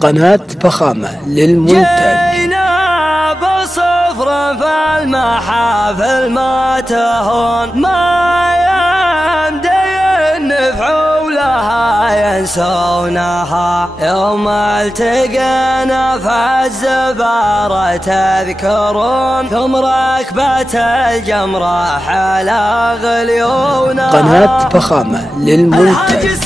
قناة فخامة للمنتج. جينا بصفر في المحافل ما تهون، ما يمدي النفع لها ينسونها. يوم التقينا في الزبارة تذكرون، ثم ركبة الجمرة على غليونها. قناة فخامة للمنتج.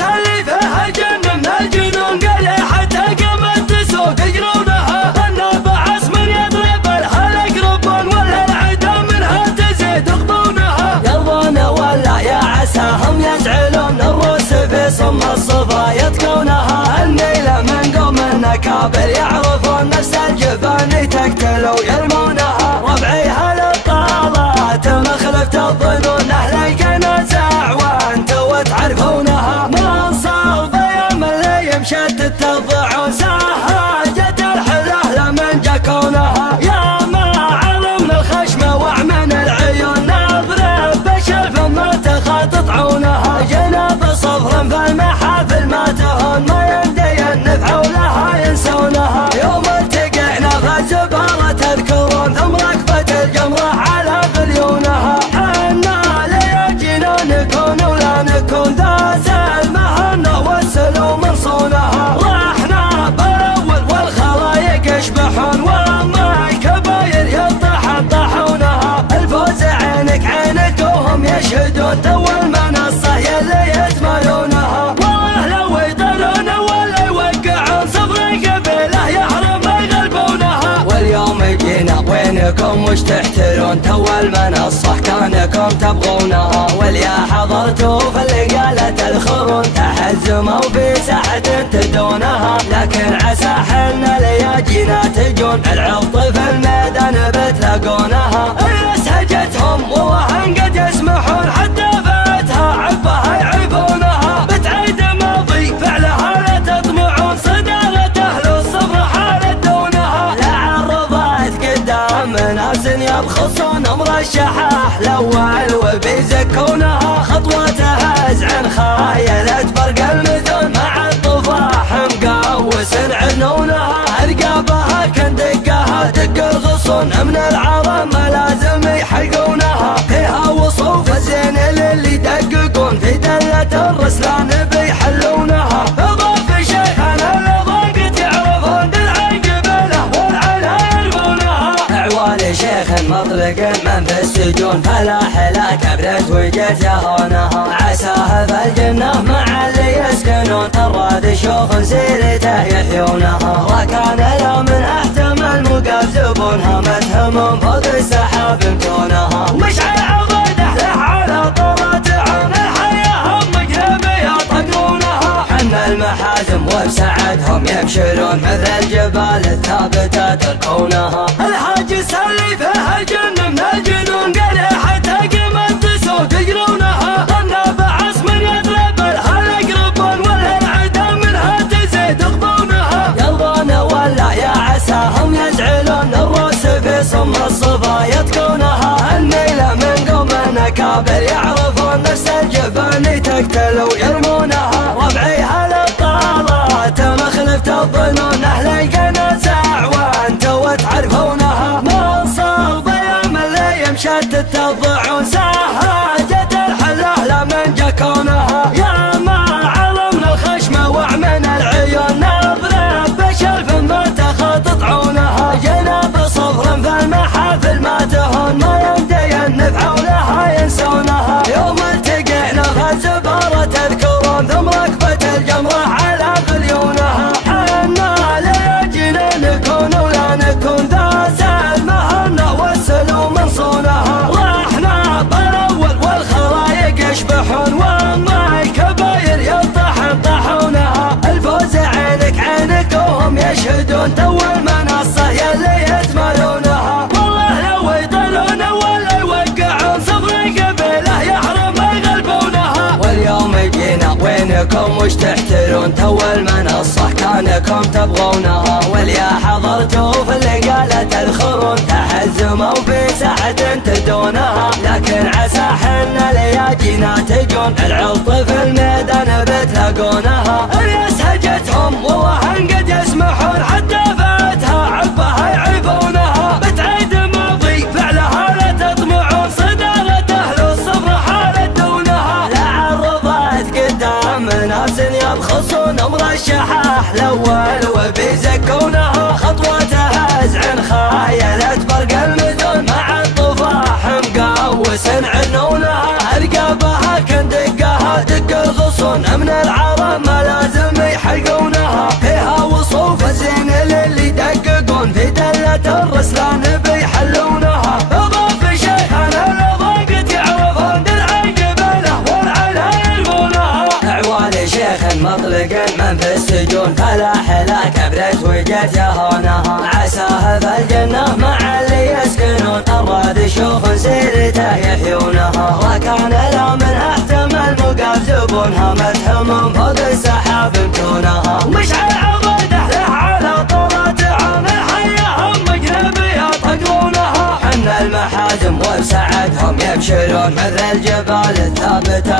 هم يزعلون الروس في صم الصفا يتقونها. النيلة من قوم النكابر يعرفون نفس الجبان تقتلوا يرمونها. ربعيها للطالات مخلفت الظنون، أهل القنازع وانتوا تعرفونها. من صوب يوم اللي يمشت تتضعون، ساهجت الحله لمن جكونها. يا ما علم الخشمة وعمن العيون، نضرب بشلف ما تخاطط عونها. جينا بصفر في المحافل ما تهون، ما يمدي النفع ولها ينسونها. يوم التقينا في الزبارة تذكرون، ثم ركبة الجمرة على غليونها. حنا ليجينا نكون ولا نكون ذات المهنة والسلو من صونها. رحنا بالأول والخلايق يشبحون، وما الكباير يطحن طاحونها. الفوز عينك عينك وهم يشهدون، تو المنصة يلي يتمالونها. والله لو يطلون ولا يوقعون، صفر قبيله يحرم ما يغلبونها. واليوم جينا وينكم وش تحترون، تو المنصة كانكم تبغونها. واليا حضرتوا في اللي قالت الخرون، تحزموا في ساحة تدونها. لكن عسى حنا لياجينا تجون، العبط في الميدان بتلاقونها. سهجتهم ووهن قد يسمحون، حتى فاتها عبها يعيبونها. بتعيد ماضي فعلها لا تطمعون، صدارة أهل الصفر حالت دونها. لا عرضت قدام ناس يبخصون، مرشحة الأول وبيزكونها. خطوتها ازعن خايلت برق المدن، مع الطفاح مقوس عنونها. ارقابها كندقها دق الغصون، من العرم لازم يحلقونها. فيها وصوف الزين اللي يدققون، في دلة الرسلان بيحلونها. اضاف شيخنا اللي ضاقت يعرفون، بالعقبله والعلا يرفونها. اعوال شيخ مطلق من في السجون، فلا حلا كبرت وجت يهونها. عساه في الجنة مع اللي يسكنون، الراد شيوخ سيرته يحيونها. وكان له من احتمل مقاب زبونها، متهمون فوق السحاب يمتونها. مشعل عضيد احلى على طرات عون، الحياة هم مقلبية طقونها. حنا المحازم وبسعدهم يبشرون، مثل الجبال الثابتة تركونها. الحاجس اللي فيها الجن من الجنون، قريحة قيمة تسود يقرونها. ظن بعص من يضرب الهل يقربون، ولا العدا منها تزيد غضونها. يرضون ولا يا عساهم يزعلون، الروس في صم الصفا يتقونها. النيلة من قوم النكابر يعرفون نفس الجبان تقتلوا يرمونها. ربعيها للطالات مخلفت الظنون، أهل القنازع وانتوا تعرفونها. من صوب يوم اللي يمشت تتضعون، ساهجت الحله لمن جكونها. يا ما علمنا الخشمة وعمن العيون، نضرب بشلف ما تخاطط عونها. جينا بصفر في المحافل ما تهون، ما يمدي النفع ولها ينسونها. يوم التقينا في الزبارة تذكرون، ثم ركبة الجمرة على غليونها. حنا ليجينا نكون ولا نكون ذات المهنة والسلو من صونها. رحنا بالأول والخلايق يشبحون، وما الكباير يطحن طاحونها. الفوز عينك عينك وهم يشهدون، تو المنصة يلي يتمالونها. والله لو يطلون ولا يوقعون، صفر قبيله يحرم ما يغلبونها. واليوم جينا وينكم وش تحترون، تو المنصة كانكم تبغونها. واليا حضرتوا في اللي قالت الخرون، تحزموا في ساحة تدونها. لكن عسى حنا لياجينا تجون، العلط في الميدان بتلاقونها. سهجتهم ووهن قد يسمحون، الصباح الأول وبيزكونها خطوتها أزعن خايلة برق المدن مع الطفاح مقوس عنونها أرقابها كندقها دق الغصون من العرب ما لازم يحلقونها فيها وصوف الزين اللي يدققون في دلة الرسلان بيحلونها أضاف شيخنا الأضاقت يعرفون درع قبله والعلا يلقونها أعوان شيخ مطلق من في السجون فلا حلا كبرت وجت يهونها عساه بالجنة مع اللي يسكنون الراد شوف سيرته يحيونها وكان لا منها احتمل مقاب زبونها متهمهم فوق السحاب متونها ومشعل عبده له على طولة عامل حياهم مجنبية طقرونها حن المحازم وبسعدهم يبشرون مثل الجبال الثابتة